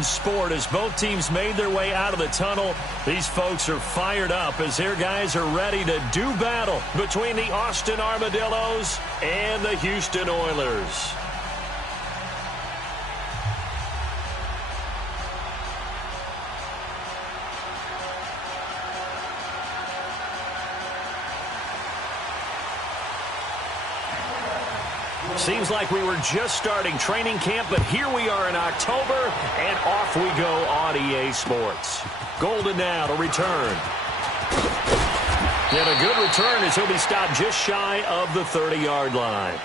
in sport as both teams made their way out of the tunnel. These folks are fired up as their guys are ready to do battle between the Austin Armadillos and the Houston Oilers. Seems like we were just starting training camp, but here we are in October, and off we go on EA Sports. Golden now to return. And a good return as he'll be stopped just shy of the 30-yard line.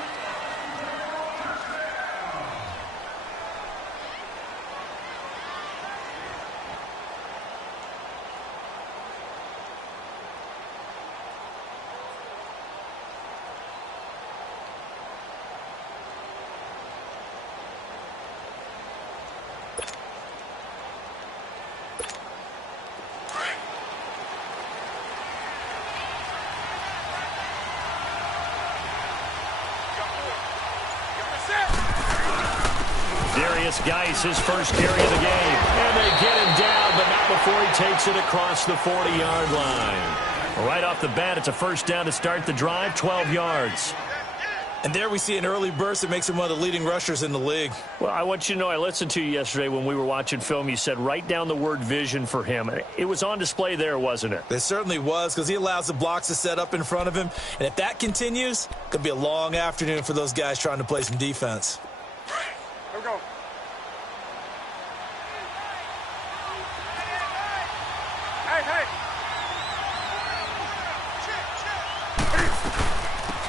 Geis, his first carry of the game. And they get him down, but not before he takes it across the 40-yard line. Right off the bat, it's a first down to start the drive, 12 yards. And there we see an early burst that makes him one of the leading rushers in the league. Well, I want you to know, I listened to you yesterday when we were watching film. You said write down the word vision for him. It was on display there, wasn't it? It certainly was, because he allows the blocks to set up in front of him. And if that continues, it could be a long afternoon for those guys trying to play some defense. Here we go.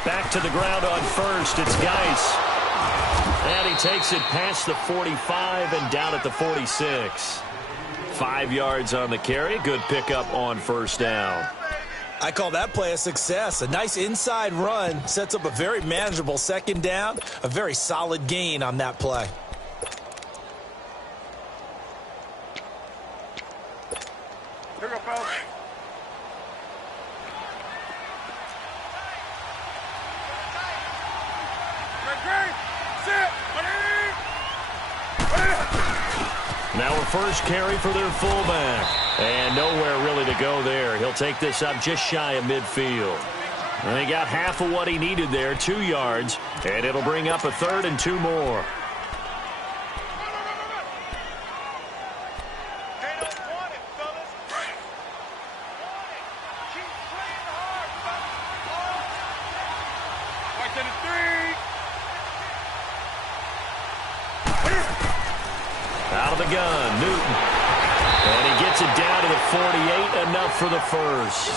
Back to the ground on first. It's Geis. And he takes it past the 45 and down at the 46. 5 yards on the carry. Good pickup on first down. I call that play a success. A nice inside run sets up a very manageable second down. A very solid gain on that play. Here we go, fellas. Now a first carry for their fullback. And nowhere really to go there. He'll take this up just shy of midfield. And he got half of what he needed there, 2 yards. And it'll bring up a third and 2 more. Out of the gun, Newton. And he gets it down to the 48, enough for the first.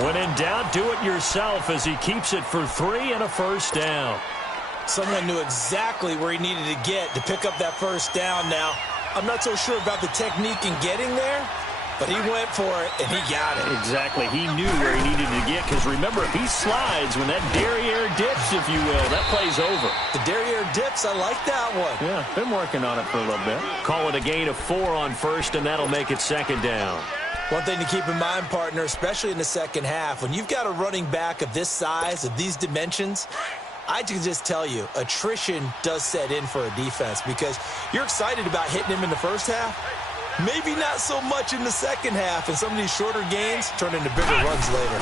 When in doubt, do it yourself as he keeps it for 3 and a first down. Someone knew exactly where he needed to get to pick up that first down now. I'm not so sure about the technique in getting there, but he went for it, and he got it. Exactly. He knew where he needed to get, because remember, if he slides, when that derriere dips, if you will, that play's over. The derriere dips, I like that one. Yeah, been working on it for a little bit. Call it a gain of 4 on first, and that'll make it second down. One thing to keep in mind, partner, especially in the second half, when you've got a running back of this size, of these dimensions, I can just tell you, attrition does set in for a defense, because you're excited about hitting him in the first half. Maybe not so much in the second half, and some of these shorter gains turn into bigger runs later.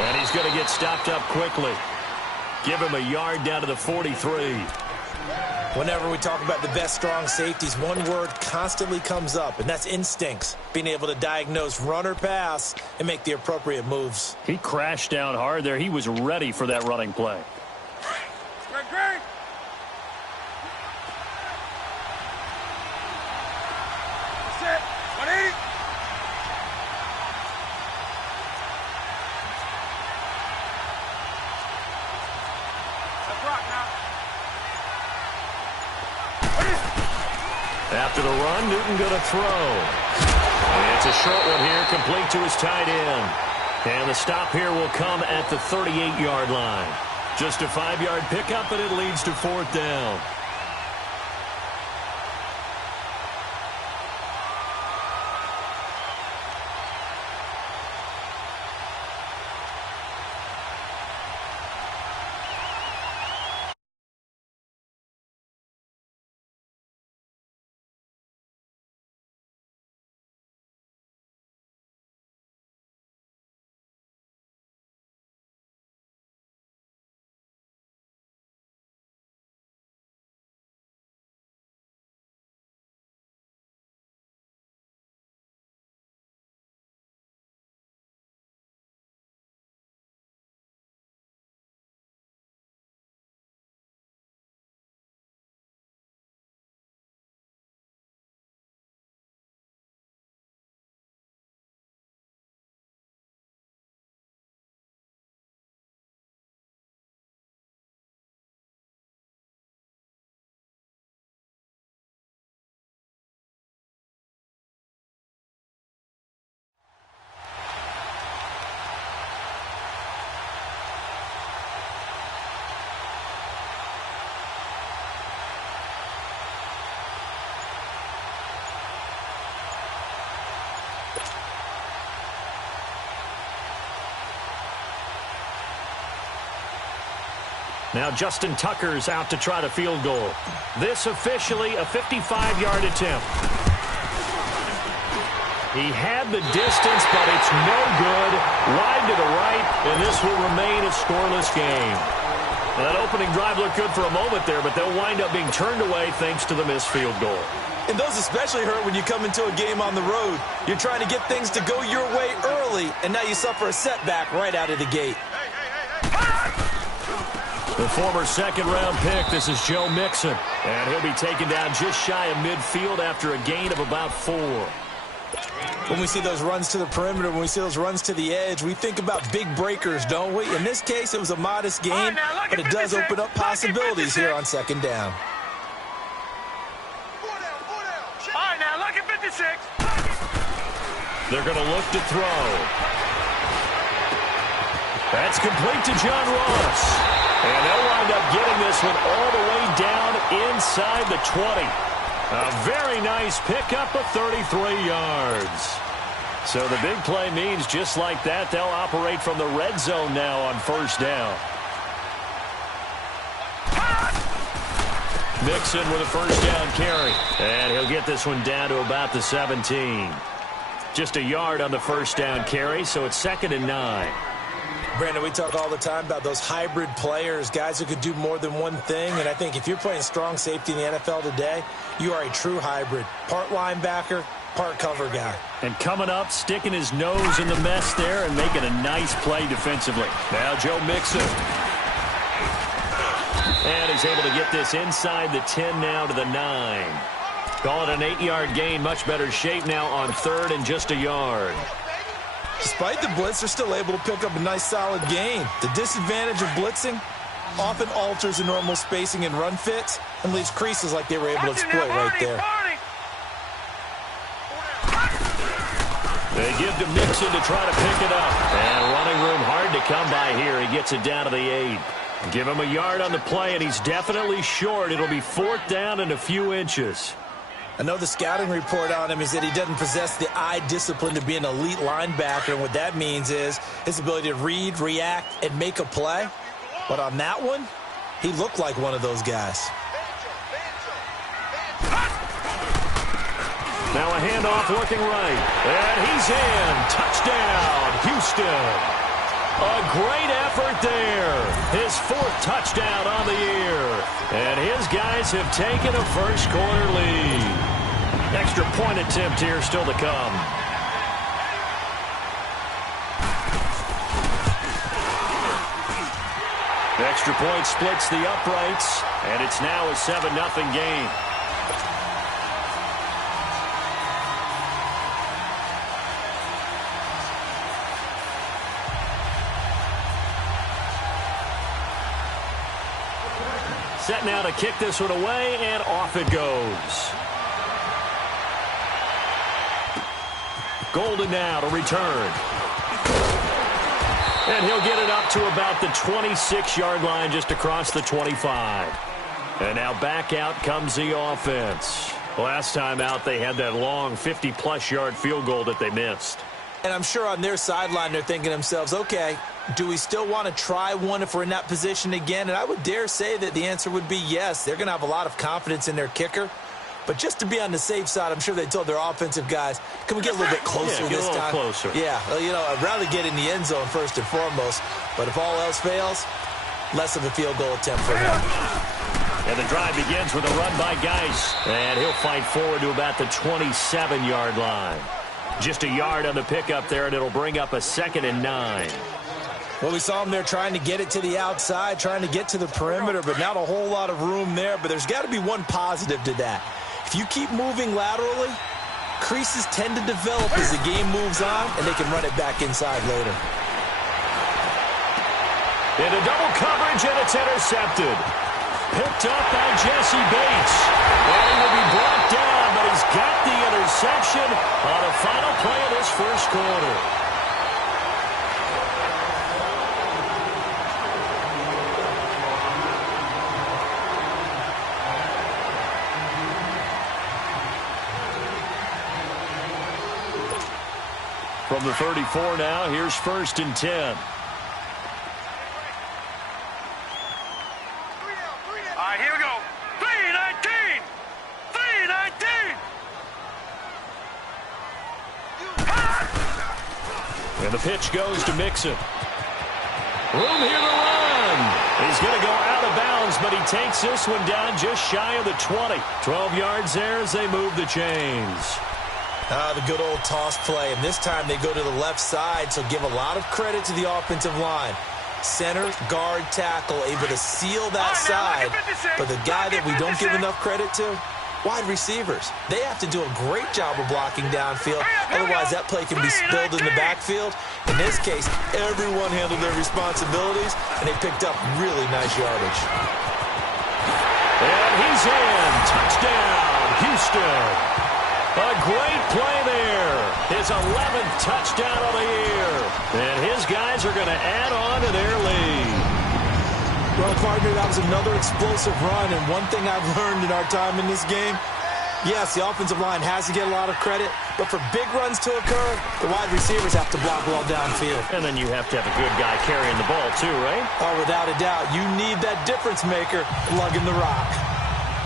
And he's going to get stopped up quickly. Give him a yard down to the 43. Whenever we talk about the best strong safeties, one word constantly comes up, and that's instincts. Being able to diagnose run or pass and make the appropriate moves. He crashed down hard there. He was ready for that running play. Great. Set. 180. Let's rock now. After the run, Newton going to throw. And it's a short one here, complete to his tight end. And the stop here will come at the 38-yard line. Just a 5-yard pickup, and it leads to 4th down. Now Justin Tucker's out to try the field goal. This officially a 55-yard attempt. He had the distance, but it's no good. Wide to the right, and this will remain a scoreless game. Now, that opening drive looked good for a moment there, but they'll wind up being turned away thanks to the missed field goal. And those especially hurt when you come into a game on the road. You're trying to get things to go your way early, and now you suffer a setback right out of the gate. The former second-round pick, this is Joe Mixon. And he'll be taken down just shy of midfield after a gain of about 4. When we see those runs to the perimeter, when we see those runs to the edge, we think about big breakers, don't we? In this case, it was a modest game, but it does open up possibilities here on second down. All right, now look at 56. They're going to look to throw. That's complete to John Ross. And they'll wind up getting this one all the way down inside the 20. A very nice pickup of 33 yards. So the big play means just like that, they'll operate from the red zone now on first down. Mixon with a first down carry. And he'll get this one down to about the 17. Just a yard on the first down carry, so it's 2nd and 9. Brandon, we talk all the time about those hybrid players, guys who could do more than one thing. And I think if you're playing strong safety in the NFL today, you are a true hybrid. Part linebacker, part cover guy. And coming up, sticking his nose in the mess there and making a nice play defensively. Now Joe Mixon. And he's able to get this inside the 10 now to the 9. Call it an 8-yard gain. Much better shape now on 3rd and just a yard. Despite the blitz, they're still able to pick up a nice solid gain. The disadvantage of blitzing often alters the normal spacing and run fits and leaves creases like they were able to exploit right there. They give to Mixon to try to pick it up. And running room hard to come by here. He gets it down to the 8. Give him a yard on the play, and he's definitely short. It'll be 4th down and a few inches. I know the scouting report on him is that he doesn't possess the eye discipline to be an elite linebacker, and what that means is his ability to read, react, and make a play. But on that one, he looked like one of those guys. Now a handoff looking right, and he's in. Touchdown, Houston. A great effort there. His 4th touchdown on the year. And his guys have taken a first-quarter lead. Extra point attempt here still to come. The extra point splits the uprights, and it's now a 7-0 game. Set now to kick this one away, and off it goes. Golden now to return. And he'll get it up to about the 26-yard line just across the 25. And now back out comes the offense. Last time out, they had that long 50-plus yard field goal that they missed. And I'm sure on their sideline they're thinking to themselves, okay, do we still want to try one if we're in that position again? And I would dare say that the answer would be yes. They're going to have a lot of confidence in their kicker. But just to be on the safe side, I'm sure they told their offensive guys, can we get a little bit closer this time? Closer. Yeah, well, you know, I'd rather get in the end zone first and foremost. But if all else fails, less of a field goal attempt for him. And the drive begins with a run by Geis. And he'll fight forward to about the 27-yard line. Just a yard on the pickup there, and it'll bring up a 2nd and 9. Well, we saw him there trying to get it to the outside, trying to get to the perimeter, but not a whole lot of room there. But there's got to be one positive to that. If you keep moving laterally, creases tend to develop as the game moves on, and they can run it back inside later. Into double coverage, and it's intercepted. Picked up by Jesse Bates. And he will be brought down, but he's got the interception on the final play of this first quarter. From the 34 now, here's 1st and 10. And the pitch goes to Mixon. Room here to run. He's going to go out of bounds, but he takes this one down just shy of the 20. 12 yards there as they move the chains. The good old toss play, and this time they go to the left side, so give a lot of credit to the offensive line. Center, guard, tackle, able to seal that side, but the guy that we don't give enough credit to, wide receivers. They have to do a great job of blocking downfield, otherwise that play can be spilled in the backfield. In this case, everyone handled their responsibilities, and they picked up really nice yardage. And he's in. Touchdown, Houston. A great play there. His 11th touchdown of the year. And his guys are going to add on to their lead. Well, partner, that was another explosive run, and one thing I've learned in our time in this game, yes, the offensive line has to get a lot of credit, but for big runs to occur, the wide receivers have to block well downfield. And then you have to have a good guy carrying the ball too, right? Oh, without a doubt. You need that difference maker lugging the rock.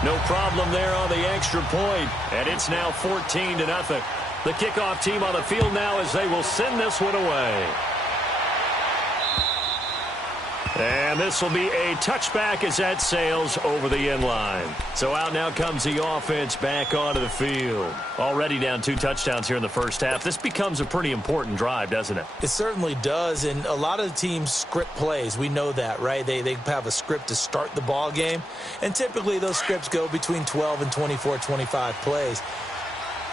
No problem there on the extra point, and it's now 14-0. The kickoff team on the field now as they will send this one away. And this will be a touchback as that sails over the end line. So out now comes the offense back onto the field. Already down 2 touchdowns here in the first half. This becomes a pretty important drive, doesn't it? It certainly does, and a lot of the teams script plays. We know that, right? They have a script to start the ball game, and typically those scripts go between 12 and 24, 25 plays.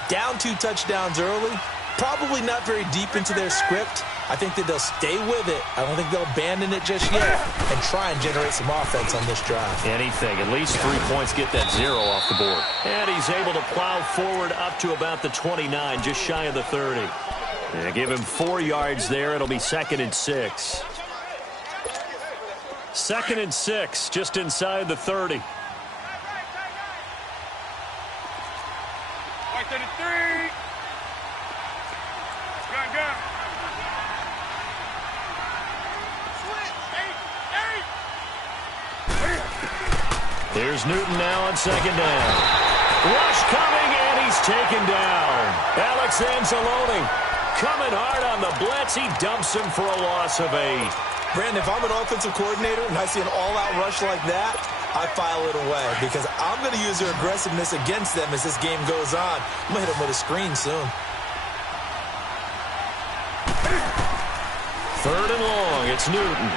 Down 2 touchdowns early, probably not very deep into their script. I think that they'll stay with it. I don't think they'll abandon it just yet and try and generate some offense on this drive. Anything. At least 3 points, get that 0 off the board. And he's able to plow forward up to about the 29, just shy of the 30. Yeah, give him 4 yards there. It'll be 2nd and 6. 2nd and 6, just inside the 30. Here's Newton now on 2nd down. Rush coming, and he's taken down. Alex Anzalone coming hard on the blitz. He dumps him for a loss of 8. Brandon, if I'm an offensive coordinator and I see an all-out rush like that, I file it away because I'm going to use their aggressiveness against them as this game goes on. I'm going to hit them with a screen soon. 3rd and long. It's Newton.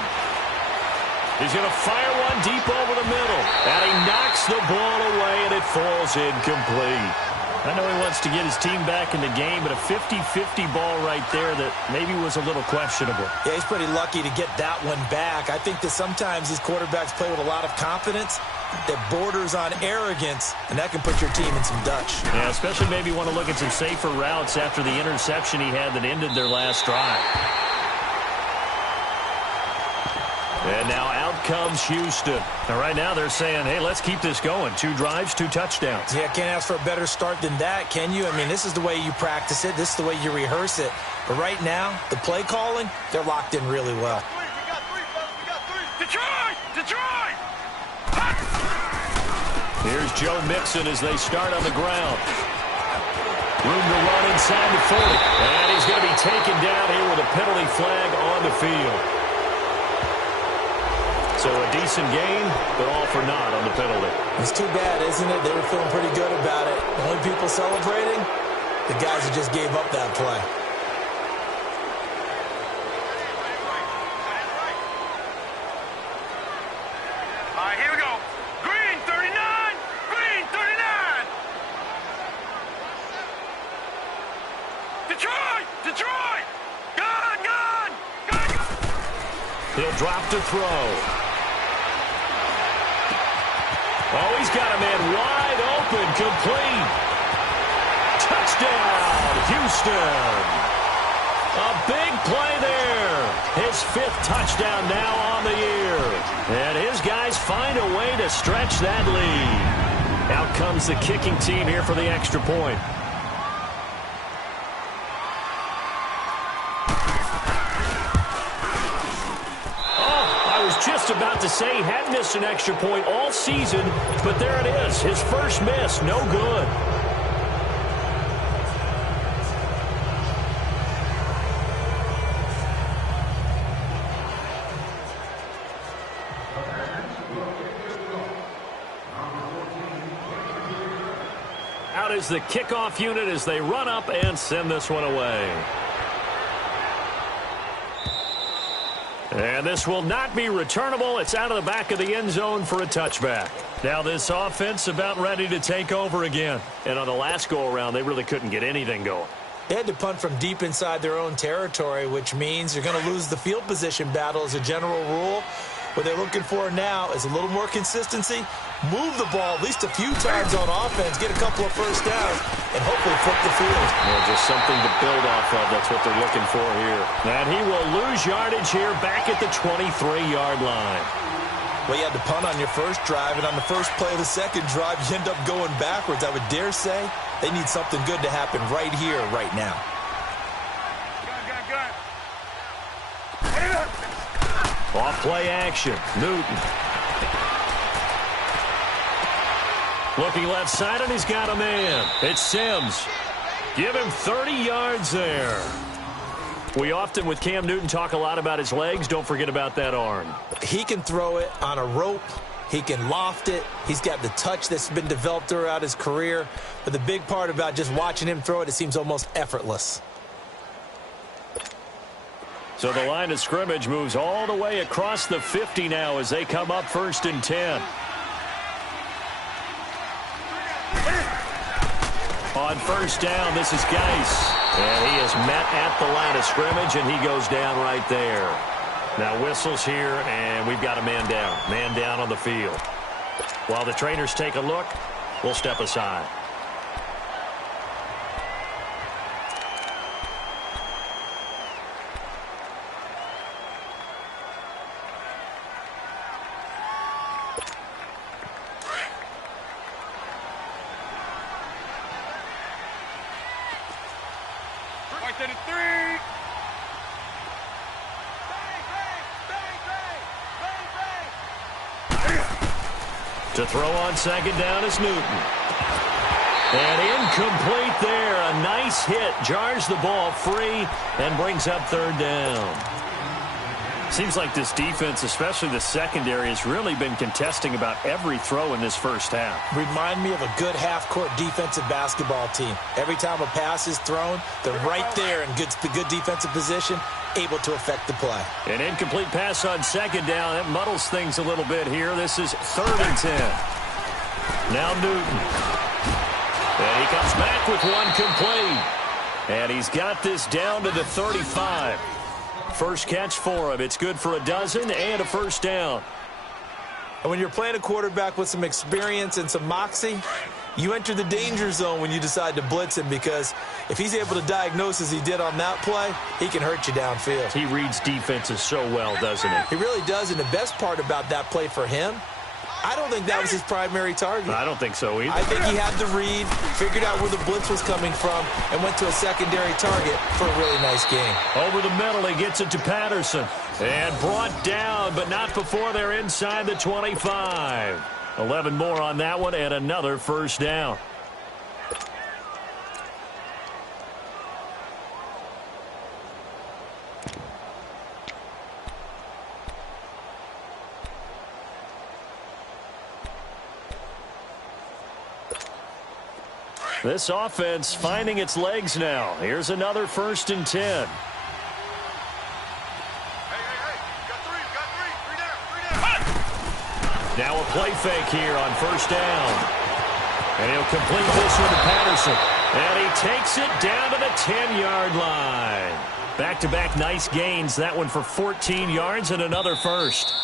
He's going to fire one deep over the middle. And he knocks the ball away, and it falls incomplete. I know he wants to get his team back in the game, but a 50-50 ball right there that maybe was a little questionable. Yeah, he's pretty lucky to get that one back. I think that sometimes these quarterbacks play with a lot of confidence that borders on arrogance, and that can put your team in some Dutch. Yeah, especially maybe want to look at some safer routes after the interception he had that ended their last drive. And now out comes Houston. And right now they're saying, hey, let's keep this going. 2 drives, 2 touchdowns. Yeah, can't ask for a better start than that, can you? I mean, this is the way you practice it. This is the way you rehearse it. But right now, the play calling, they're locked in really well. We got 3, fellas. We got 3. Detroit! Detroit! Here's Joe Mixon as they start on the ground. Room to run inside the 40. And he's going to be taken down here with a penalty flag on the field. So a decent game, but all for naught on the penalty. It's too bad, isn't it? They were feeling pretty good about it. The only people celebrating, the guys who just gave up that play. All right, here we go. Green 39. Green 39. Detroit! Detroit! Gun! Gun! Gun! He'll drop to throw. Oh, he's got a man wide open, complete. Touchdown, Houston. A big play there. His 5th touchdown now on the year. And his guys find a way to stretch that lead. Out comes the kicking team here for the extra point. Just about to say he hadn't missed an extra point all season, but there it is. His first miss, no good. out is the kickoff unit as they run up and send this one away. And this will not be returnable. It's out of the back of the end zone for a touchback. Now this offense about ready to take over again. And on the last go-around, they really couldn't get anything going. They had to punt from deep inside their own territory, which means you're going to lose the field position battle as a general rule. What they're looking for now is a little more consistency, move the ball at least a few times on offense, get a couple of first downs, and hopefully flip the field. Well, just something to build off of. That's what they're looking for here. And he will lose yardage here back at the 23-yard line. Well, you had to punt on your first drive, and on the first play of the second drive, you end up going backwards. I would dare say they need something good to happen right here, right now. Off play action. Newton. Looking left side, and he's got a man. It's Sims. Give him 30 yards there. We often, with Cam Newton, talk a lot about his legs. Don't forget about that arm. He can throw it on a rope. He can loft it. He's got the touch that's been developed throughout his career. But the big part about just watching him throw it, it seems almost effortless. So the line of scrimmage moves all the way across the 50 now as they come up 1st and 10. On first down, this is Geis. And he is met at the line of scrimmage, and he goes down right there. Now whistles here, and we've got a man down. Man down on the field. While the trainers take a look, we'll step aside. To throw on second down is Newton. And incomplete there. A nice hit. Jars the ball free and brings up 3rd down. Seems like this defense, especially the secondary, has really been contesting about every throw in this first half. Remind me of a good half-court defensive basketball team. Every time a pass is thrown, they're right there in good defensive position, able to affect the play. An incomplete pass on second down. That muddles things a little bit here. This is 3rd and 10. Now Newton. And he comes back with one complete. And he's got this down to the 35. First catch for him. It's good for a dozen and a first down. And when you're playing a quarterback with some experience and some moxie, you enter the danger zone when you decide to blitz him, because if he's able to diagnose as he did on that play, he can hurt you downfield. He reads defenses so well, doesn't he? He really does, and the best part about that play for him, I don't think that was his primary target. I don't think so either. I think he had the read, figured out where the blitz was coming from, and went to a secondary target for a really nice game. Over the middle, he gets it to Patterson. And brought down, but not before they're inside the 25. 11 more on that one, and another first down. This offense finding its legs now. Here's another 1st and 10. Now a play fake here on first down. And he'll complete this one to Patterson. And he takes it down to the 10-yard line. Back-to-back nice gains. That one for 14 yards and another first.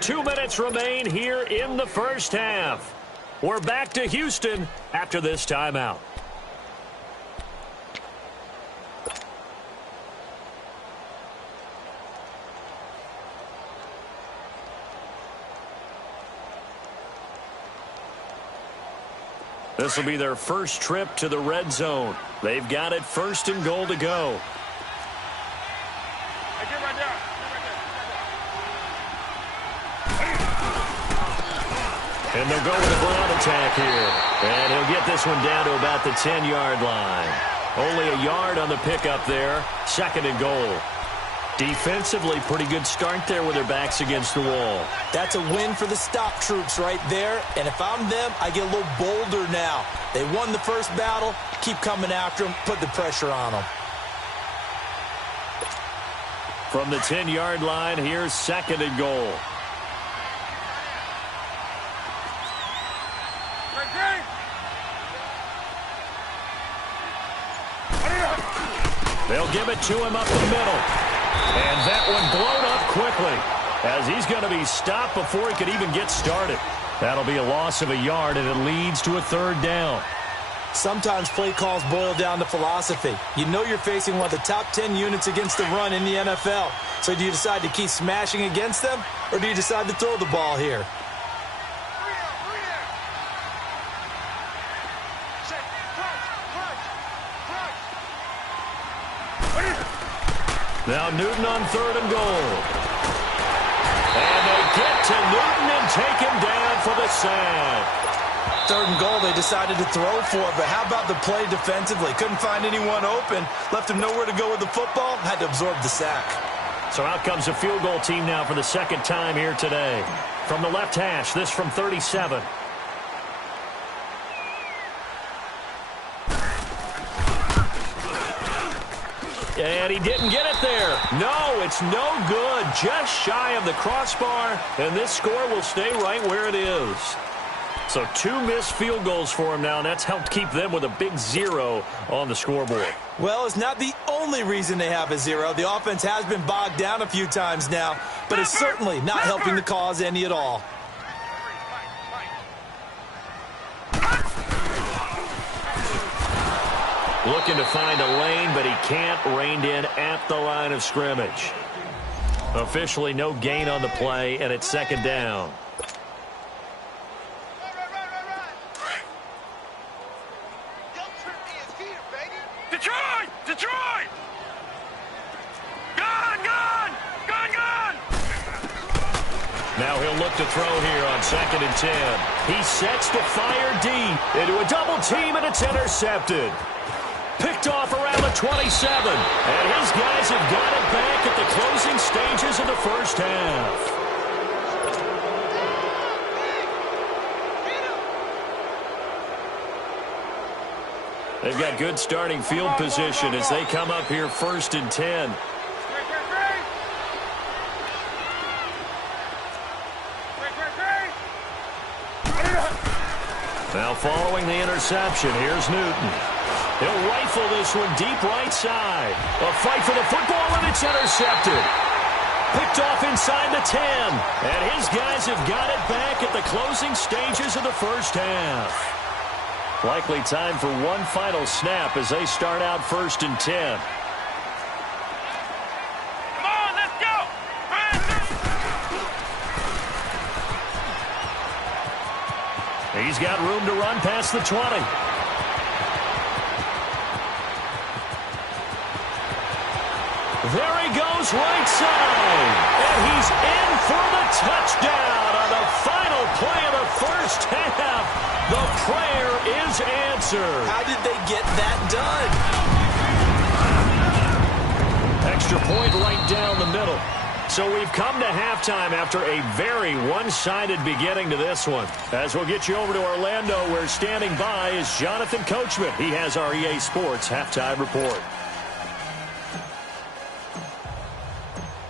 2 minutes remain here in the first half. We're back to Houston after this timeout. This will be their first trip to the red zone. They've got it 1st and goal to go. And they'll go with a ground attack here. And he'll get this one down to about the 10-yard line. Only a yard on the pickup there. 2nd and goal. Defensively, pretty good start there with their backs against the wall. That's a win for the stop troops right there. And if I'm them, I get a little bolder now. They won the first battle. Keep coming after them. Put the pressure on them. From the 10-yard line, here's 2nd and goal. They'll give it to him up the middle. And that one blown up quickly as he's going to be stopped before he could even get started. That'll be a loss of a yard, and it leads to a 3rd down. Sometimes play calls boil down to philosophy. You know you're facing one of the top 10 units against the run in the NFL. So do you decide to keep smashing against them, or do you decide to throw the ball here? Now Newton on 3rd and goal. And they get to Newton and take him down for the sack. 3rd and goal, they decided to throw for it, but how about the play defensively? Couldn't find anyone open, left him nowhere to go with the football, had to absorb the sack. So out comes a field goal team now for the 2nd time here today. From the left hash, this from 37. And he didn't get it there. No, it's no good. Just shy of the crossbar, and this score will stay right where it is. So 2 missed field goals for him now, and that's helped keep them with a big 0 on the scoreboard. Well, it's not the only reason they have a 0. The offense has been bogged down a few times now, but it's certainly not helping the cause any at all. Looking to find a lane, but he can't. Reined in at the line of scrimmage. Officially no gain on the play, and it's 2nd down. Detroit! Detroit! Gone! Gone! Gone! Gone! Now he'll look to throw here on 2nd and 10. He sets to fire deep into a double team, and it's intercepted. Picked off around the 27. And his guys have got it back at the closing stages of the first half. They've got good starting field position as they come up here 1st and 10. Now following the interception, here's Newton. He'll rifle this one deep right side. A fight for the football, and it's intercepted. Picked off inside the 10. And his guys have got it back at the closing stages of the first half. Likely time for one final snap as they start out 1st and 10. Come on, let's go! He's got room to run past the 20. There he goes right side. And he's in for the touchdown on the final play of the first half. The prayer is answered. How did they get that done? Extra point right down the middle. So we've come to halftime after a very one-sided beginning to this one. As we'll get you over to Orlando, where standing by is Jonathan Coachman. He has our EA Sports halftime report.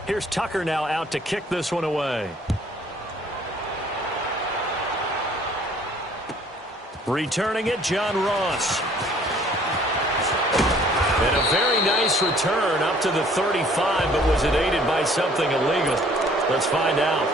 Here's Tucker now out to kick this one away. Returning it, John Ross. And a very nice return up to the 35, but was it aided by something illegal? Let's find out.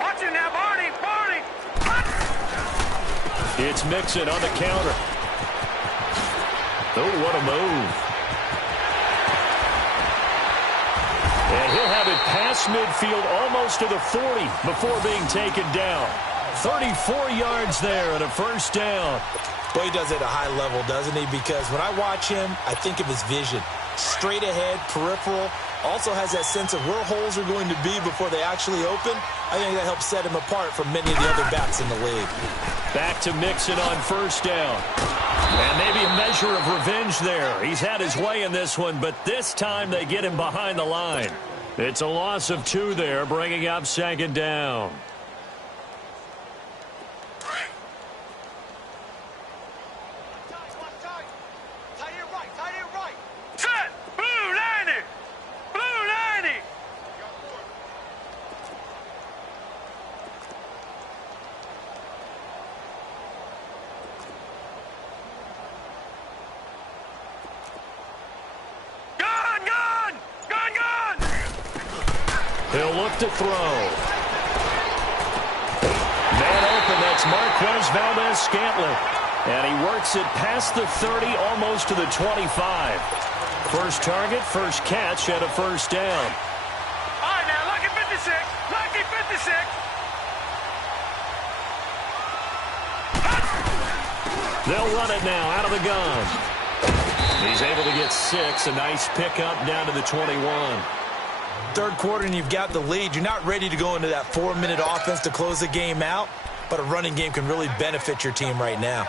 Watch it now, Barney! Barney! It's Mixon on the counter. Oh, what a move. And he'll have it past midfield almost to the 40 before being taken down. 34 yards there and a first down. Boy, he does it at a high level, doesn't he? Because when I watch him, I think of his vision. Straight ahead, peripheral, also has that sense of where holes are going to be before they actually open. I think that helps set him apart from many of the other backs in the league. Back to Mixon on first down. And maybe a measure of revenge there. He's had his way in this one, but this time they get him behind the line. It's a loss of 2 there, bringing up second down. Set! Blue 90! Blue 90! Gun! Gun! Gun! Gun! He'll look to throw. Man open, that's Marquez Valdez-Scantling. And he works it past the 30, almost to the 25. First target, first catch, and a first down. All right, now, lucky 56. Lucky 56. They'll run it now out of the gun. He's able to get 6. A nice pickup down to the 21. Third quarter and you've got the lead. You're not ready to go into that 4-minute offense to close the game out, but a running game can really benefit your team right now.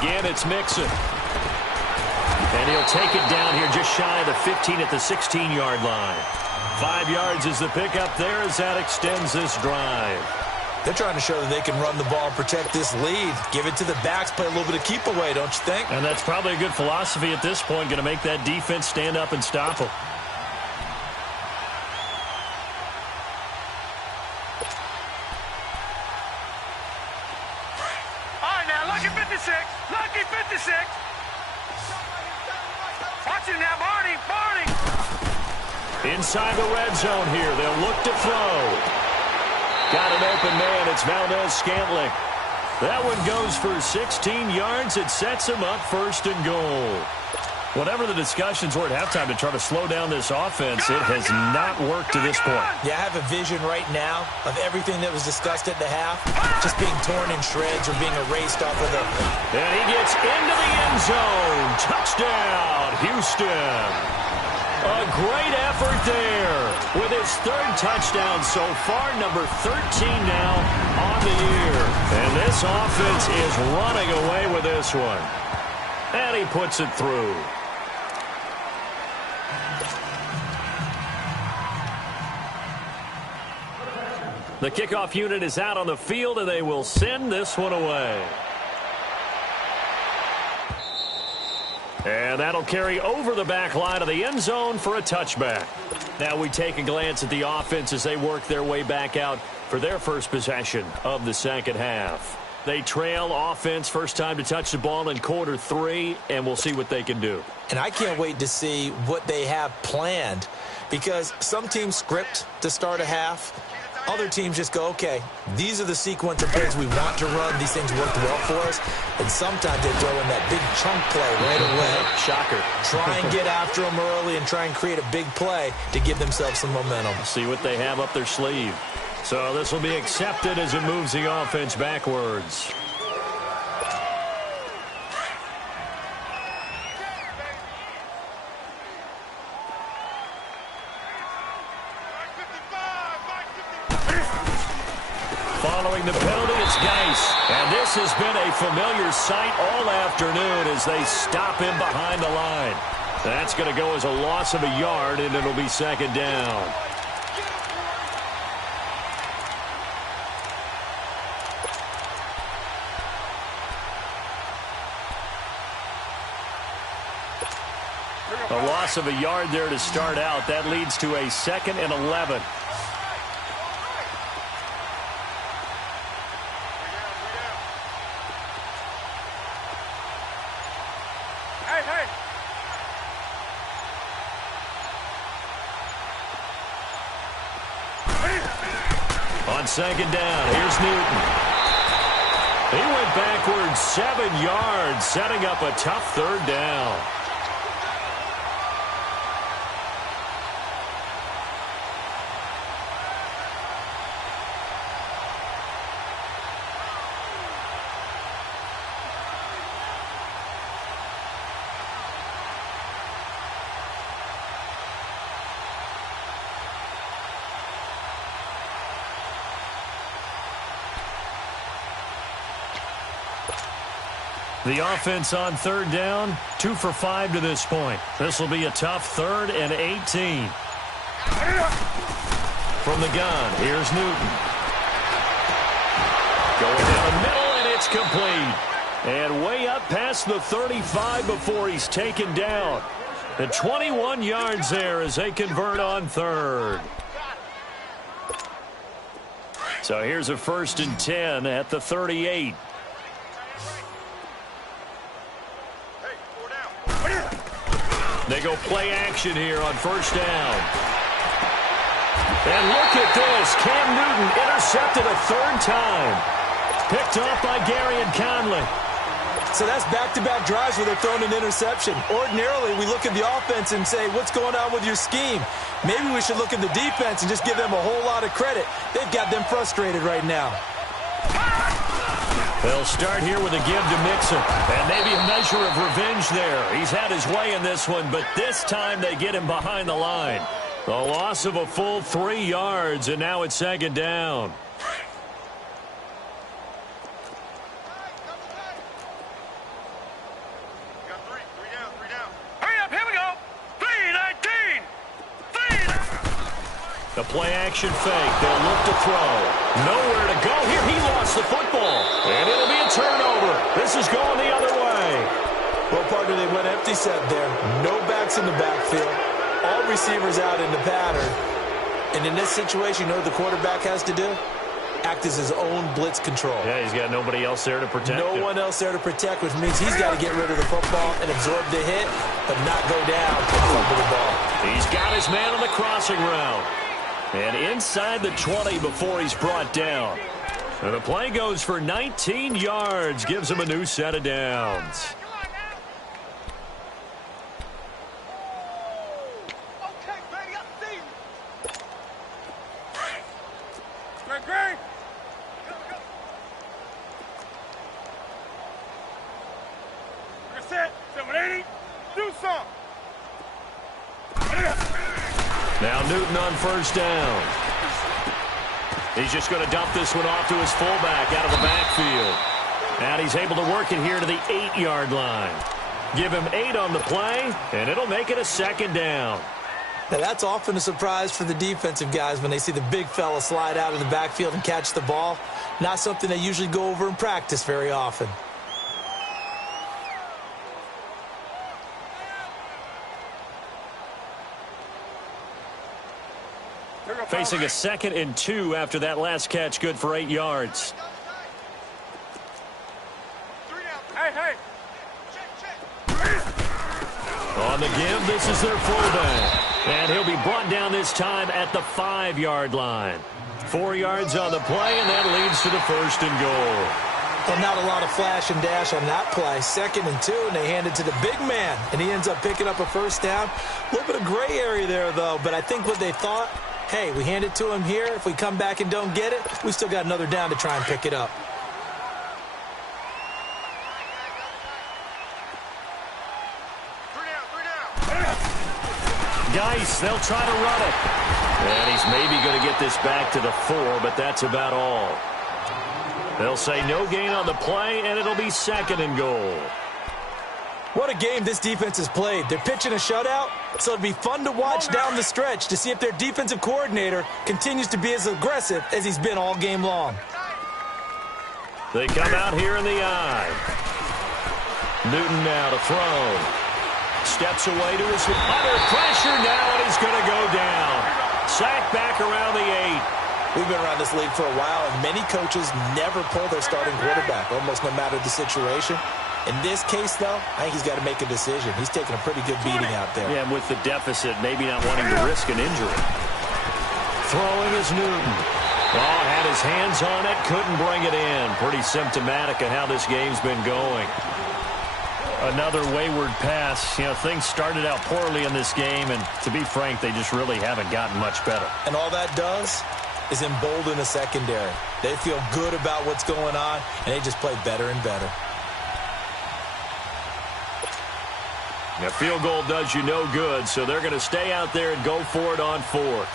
Again, it's Mixon. And he'll take it down here just shy of the 15 at the 16-yard line. 5 yards is the pickup there as that extends this drive. They're trying to show that they can run the ball and protect this lead. Give it to the backs, play a little bit of keep away, don't you think? And that's probably a good philosophy at this point, going to make that defense stand up and stop them. All right, now, lucky 56. Lucky 56. Watch it now, Barney. Barney. Inside the red zone here. They'll look to throw. Got an open man. It's Valdez-Scantling. That one goes for 16 yards. It sets him up first and goal. Whatever the discussions were at halftime to try to slow down this offense, it has not worked to this point. Yeah, I have a vision right now of everything that was discussed at the half just being torn in shreds or being erased off of the... And he gets into the end zone. Touchdown, Houston. A great effort there with his 3rd touchdown so far, number 13 now on the year. And this offense is running away with this one. And he puts it through. The kickoff unit is out on the field, and they will send this one away. And that'll carry over the back line of the end zone for a touchback. Now we take a glance at the offense as they work their way back out for their first possession of the second half. They trail offense, first time to touch the ball in quarter 3, and we'll see what they can do. And I can't wait to see what they have planned, because some teams script to start a half. Other teams just go, okay, these are the sequence of plays we want to run. These things worked well for us. And sometimes they throw in that big chunk play right away. Shocker. Try and get after them early and try and create a big play to give themselves some momentum. See what they have up their sleeve. So this will be accepted as it moves the offense backwards. Following the penalty, it's Geis. And this has been a familiar sight all afternoon as they stop him behind the line. That's going to go as a loss of a yard, and it'll be second down. A loss of a yard there to start out. That leads to a 2nd and 11. On second down, here's Newton. He went backwards 7 yards, setting up a tough 3rd down. The offense on third down, 2 for 5 to this point. This will be a tough 3rd and 18. From the gun, here's Newton. Going down the middle, and it's complete. And way up past the 35 before he's taken down. And 21 yards there as they convert on 3rd. So here's a 1st and 10 at the 38. They go play action here on 1st down. And look at this. Cam Newton intercepted a 3rd time. Picked off by Gary and Conley. So that's back-to-back drives where they're throwing an interception. Ordinarily, we look at the offense and say, what's going on with your scheme? Maybe we should look at the defense and just give them a whole lot of credit. They've got them frustrated right now. They'll start here with a give to Mixon. And maybe a measure of revenge there. He's had his way in this one, but this time they get him behind the line. The loss of a full 3 yards, and now it's 2nd down. The play-action fake. They'll look to throw. Nowhere to go here. He lost the football. And it'll be a turnover. This is going the other way. Well, partner, they went empty set there. No backs in the backfield. All receivers out in the pattern. And in this situation, you know what the quarterback has to do? Act as his own blitz control. Yeah, he's got nobody else there to protect him. No one else there to protect, which means he's got to get rid of the football and absorb the hit, but not go down and fumble the ball. He's got his man on the crossing route. And inside the 20 before he's brought down. And the play goes for 19 yards. Gives him a new set of downs. Great. Set. 780. Do something. Now Newton on 1st down. He's just going to dump this one off to his fullback out of the backfield. And he's able to work it here to the 8-yard line. Give him 8 on the play, and it'll make it a 2nd down. Now, that's often a surprise for the defensive guys when they see the big fella slide out of the backfield and catch the ball. Not something they usually go over in practice very often. Facing a 2nd and 2 after that last catch, good for 8 yards. Hey. On the give, this is their fullback. And he'll be brought down this time at the 5-yard line. 4 yards on the play, and that leads to the 1st and goal. Well, not a lot of flash and dash on that play. 2nd and 2, and they hand it to the big man. And he ends up picking up a 1st down. A little bit of gray area there, though. But I think what they thought, hey, we hand it to him here. If we come back and don't get it, we still got another down to try and pick it up. Geis, they'll try to run it. And he's maybe going to get this back to the 4, but that's about all. They'll say no gain on the play, and it'll be 2nd and goal. What a game this defense has played. They're pitching a shutout, so it'll be fun to watch down the stretch to see if their defensive coordinator continues to be as aggressive as he's been all game long. They come out here in the eye. Newton now to throw. Steps away to his under pressure now, and he's going to go down. Sacked back around the 8. We've been around this league for a while, and many coaches never pull their starting quarterback, almost no matter the situation. In this case, though, I think he's got to make a decision. He's taking a pretty good beating out there. Yeah, and with the deficit, maybe not wanting to risk an injury. Throwing is Newton. Oh, had his hands on it, couldn't bring it in. Pretty symptomatic of how this game's been going. Another wayward pass. You know, things started out poorly in this game, and to be frank, they just really haven't gotten much better. And all that does is embolden the secondary. They feel good about what's going on, and they just play better and better. A field goal does you no good, so they're going to stay out there and go for it on 4th.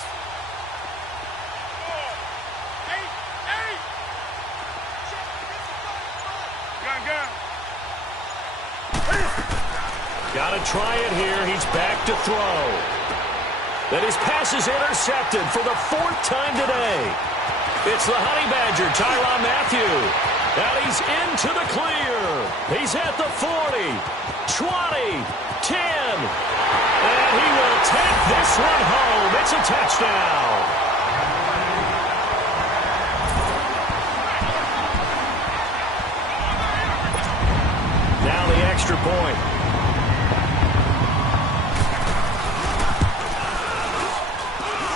Got to try it here. He's back to throw. Then his pass is intercepted for the 4th time today. It's the Honey Badger, Tyrann Mathieu. And he's into the clear. He's at the 40, 20, 10. And he will take this one home. It's a touchdown. Now the extra point.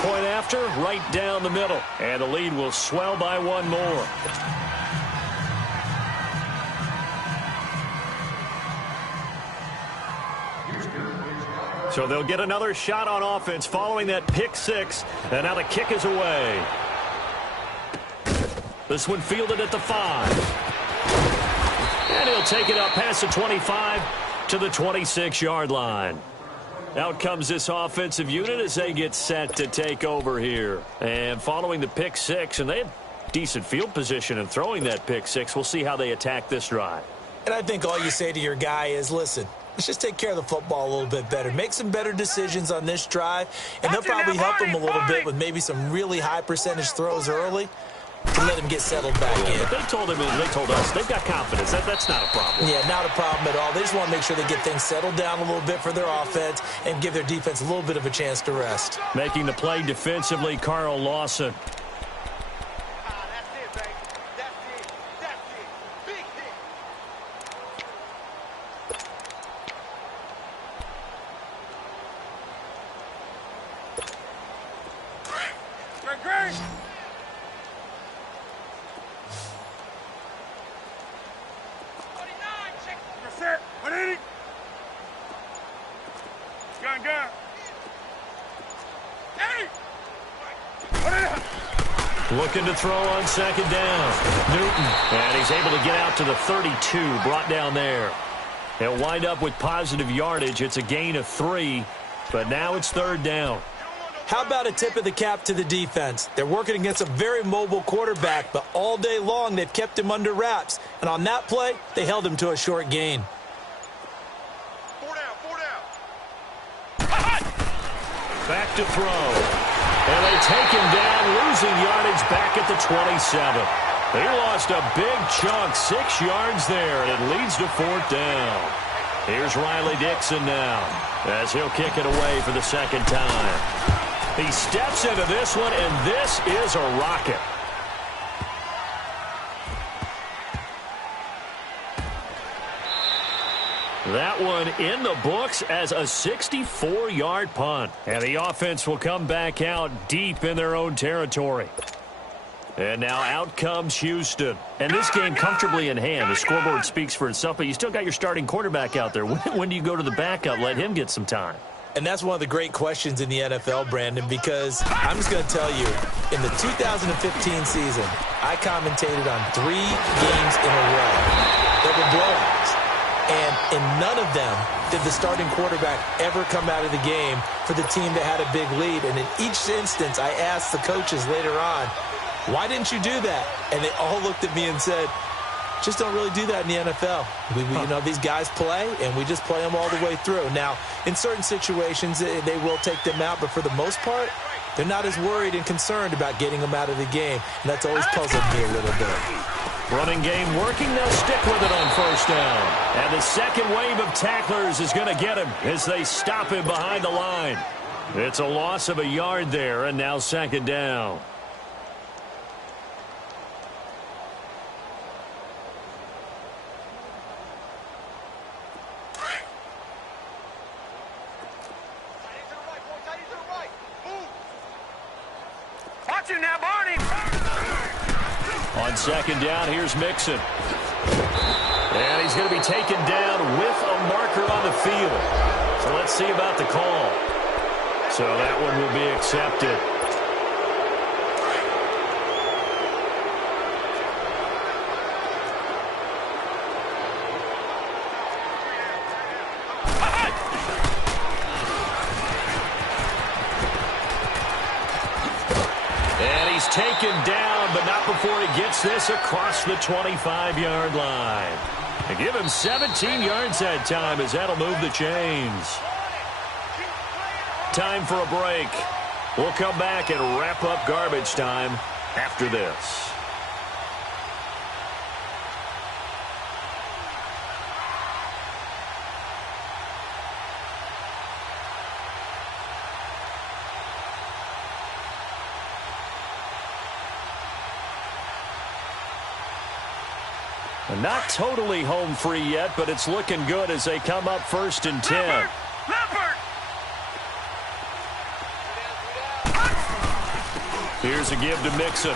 Point after, right down the middle. And the lead will swell by one more. So they'll get another shot on offense following that pick six. And now the kick is away. This one fielded at the 5. And he'll take it up past the 25 to the 26-yard line. Out comes this offensive unit as they get set to take over here. And following the pick six, and they had decent field position in throwing that pick six. We'll see how they attack this drive. And I think all you say to your guy is, listen, let's just take care of the football a little bit better. Make some better decisions on this drive, and they'll probably help him a little bit with maybe some really high percentage throws early to let him get settled back in. But they told us they've got confidence. That's not a problem. Yeah, not a problem at all. They just want to make sure they get things settled down a little bit for their offense and give their defense a little bit of a chance to rest. Making the play defensively, Carl Lawson. Looking to throw on second down. Newton. And he's able to get out to the 32, brought down there. He'll wind up with positive yardage. It's a gain of 3, but now it's 3rd down. How about a tip of the cap to the defense? They're working against a very mobile quarterback, but all day long they've kept him under wraps. And on that play, they held him to a short gain. 4 down. Back to throw. And they take him down, losing yardage back at the 27. He lost a big chunk, 6 yards there, and it leads to 4th down. Here's Riley Dixon now, as he'll kick it away for the 2nd time. He steps into this one, and this is a rocket. That one in the books as a 64-yard punt. And the offense will come back out deep in their own territory. And now out comes Houston. And this game comfortably in hand. The scoreboard speaks for itself, but you still got your starting quarterback out there. When do you go to the backup? Let him get some time. And that's one of the great questions in the NFL, Brandon, because I'm just going to tell you, in the 2015 season, I commentated on 3 games in a row that were blowouts. And in none of them did the starting quarterback ever come out of the game for the team that had a big lead. And in each instance, I asked the coaches later on, why didn't you do that? And they all looked at me and said, just don't really do that in the NFL. You know, these guys play, and we just play them all the way through. Now, in certain situations, they will take them out, but for the most part, they're not as worried and concerned about getting them out of the game. And that's always puzzled me a little bit. Running game working. They'll stick with it on 1st down. And the second wave of tacklers is going to get him as they stop him behind the line. It's a loss of a yard there, and now 2nd down. Watch him now, Barney. On 2nd down, here's Mixon. And he's going to be taken down with a marker on the field. So let's see about the call. So that one will be accepted. And he's taken down, but not before he gets this across the 25-yard line. And give him 17 yards that time as that'll move the chains. Time for a break. We'll come back and wrap up garbage time after this. Not totally home free yet, but it's looking good as they come up 1st and 10. Leopard! Here's a give to Mixon.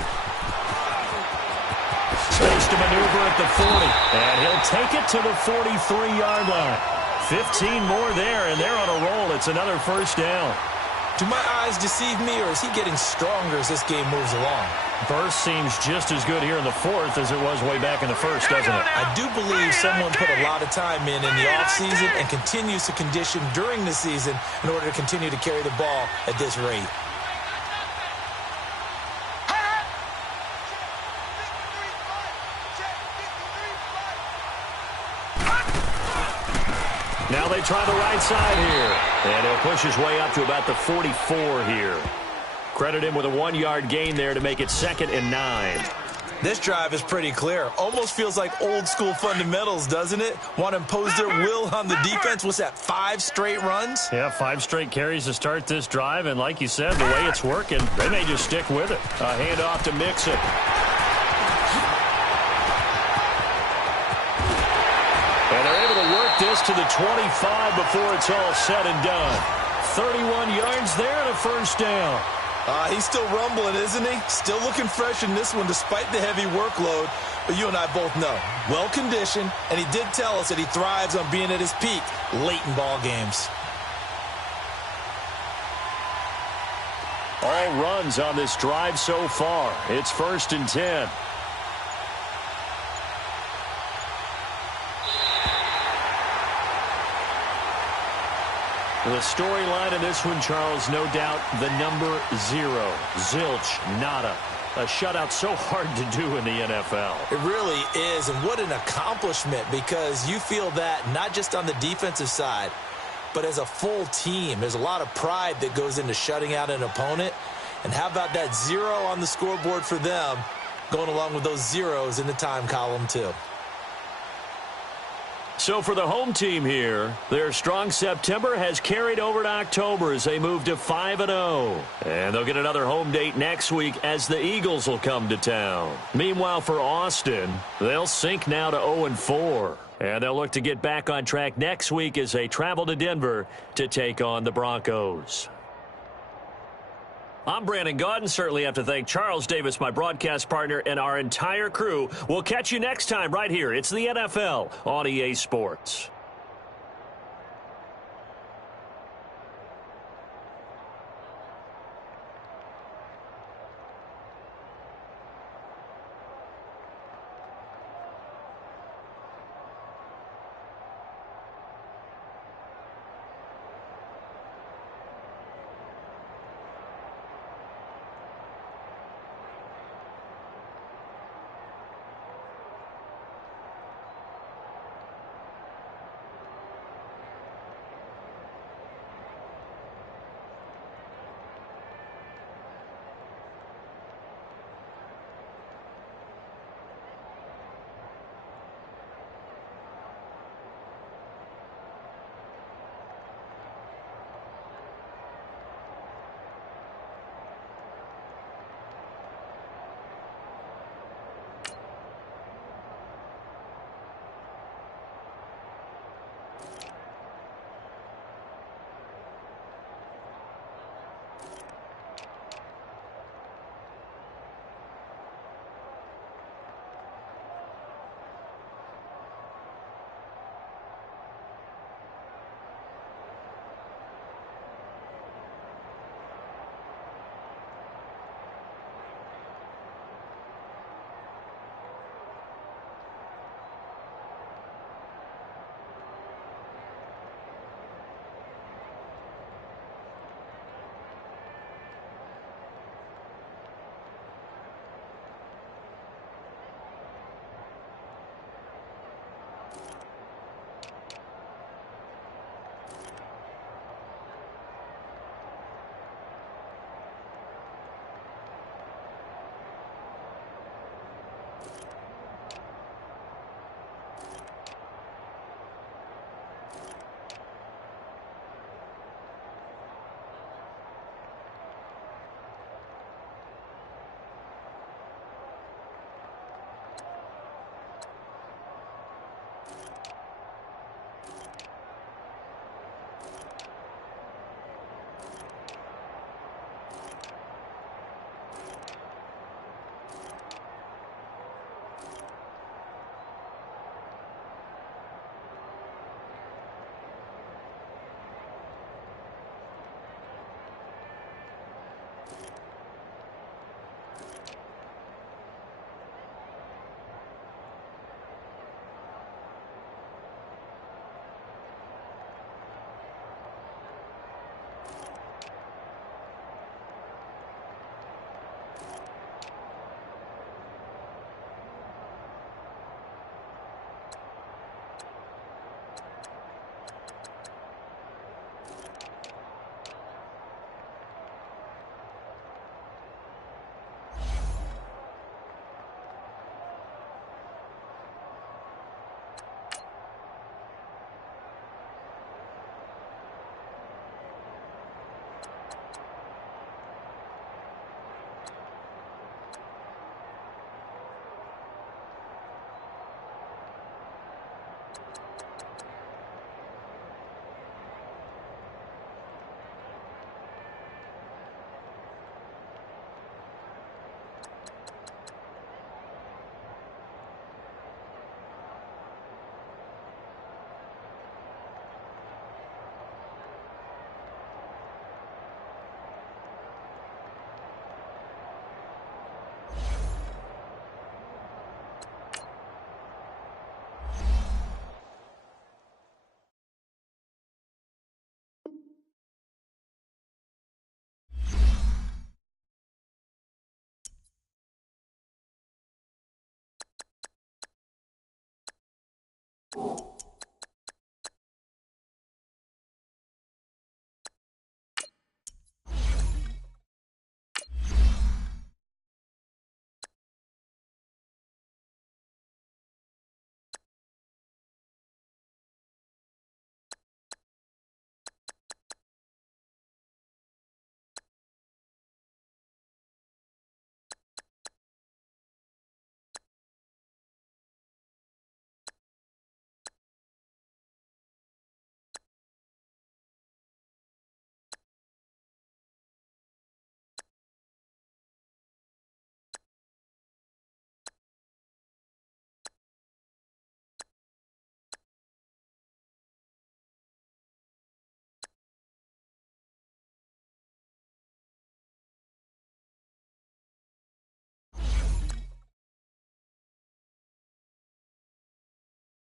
Space to maneuver at the 40. And he'll take it to the 43-yard line. 15 more there, and they're on a roll. It's another 1st down. Do my eyes deceive me, or is he getting stronger as this game moves along? Burst seems just as good here in the 4th as it was way back in the 1st, doesn't it? I do believe someone put a lot of time in the offseason and continues to condition during the season in order to continue to carry the ball at this rate. Now they try the right side here. And he'll push his way up to about the 44 here. Credit him with a 1-yard gain there to make it 2nd and 9. This drive is pretty clear. Almost feels like old school fundamentals, doesn't it? Want to impose their will on the defense. What's that, 5 straight runs? Yeah, 5 straight carries to start this drive. And like you said, the way it's working, they may just stick with it. A handoff to Mixon. And they're able to work this to the 25 before it's all said and done. 31 yards there and a 1st down. He's still rumbling, isn't he? Still looking fresh in this one despite the heavy workload. But you and I both know, well-conditioned, and he did tell us that he thrives on being at his peak late in ball games. All runs on this drive so far. It's 1st and 10. The storyline in this one, Charles, no doubt the number 0. Zilch, nada. A shutout so hard to do in the NFL. It really is, and what an accomplishment, because you feel that not just on the defensive side, but as a full team. There's a lot of pride that goes into shutting out an opponent. And how about that 0 on the scoreboard for them, going along with those zeros in the time column too. So for the home team here, their strong September has carried over to October as they move to 5-0. And they'll get another home date next week as the Eagles will come to town. Meanwhile, for Austin, they'll sink now to 0-4. And they'll look to get back on track next week as they travel to Denver to take on the Broncos. I'm Brandon Gaudin. Certainly have to thank Charles Davis, my broadcast partner, and our entire crew. We'll catch you next time right here. It's the NFL on EA Sports.